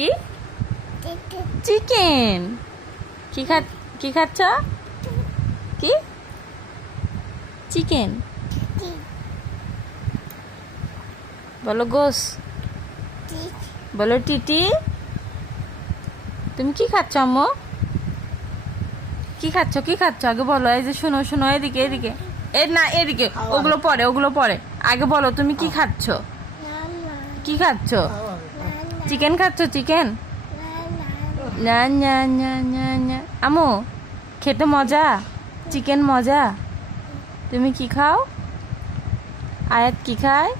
কি? চিকেন কি খা কি খাচ্ছ? কি? চিকেন বলো গোস। বলো টিটি। তুমি কি খাচ্ছ আম্মু? কি খাচ্ছ? কি খাচ্ছ? আগে বলো এই যে শোনো শোনো এদিকে এদিকে। এ না এদিকে। ওগুলো পরে ওগুলো পরে। আগে বলো তুমি কি খাচ্ছ? কি খাচ্ছ? চিকেন খাচ্ছ চিকেন না না না না না। আমু খেতে মজা? চিকেন মজা? তুমি কি খাও? আয়াত কি খায়?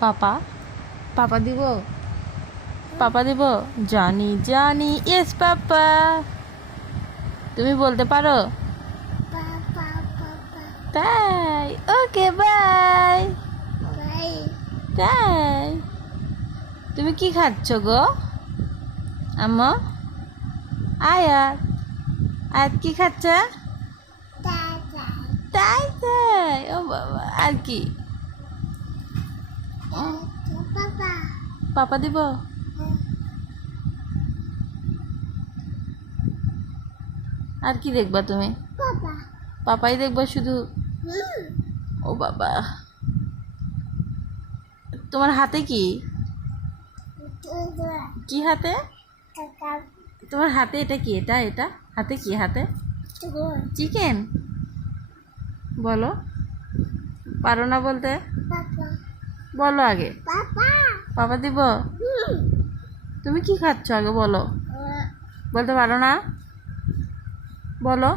পাপা। পাপা? দিব? পাপা দিব? জানি জানি ইয়েস পাপা। তুমি বলতে পারো? তাই ওকে বাই তাই। তুমি কি খাচ্ছ গো? আম্মা? আয়াত আয়াত কি খাচ্ছ? তাই তাই। ও বাবা, আর কি? পাপা দিব? আর কি দেখবা তুমি? পাপাই দেখবা শুধু? ও বাবা। তোমার হাতে কি? কি হাতে? তোমার হাতে এটা কি? এটা এটা? হাতে কি হাতে? চিকেন? বলো। পারো না বলতে? বলো আগে। পাপা দিব? তুমি কি খাচ্ছ আগে বলো। বলতে পারো না? বলো।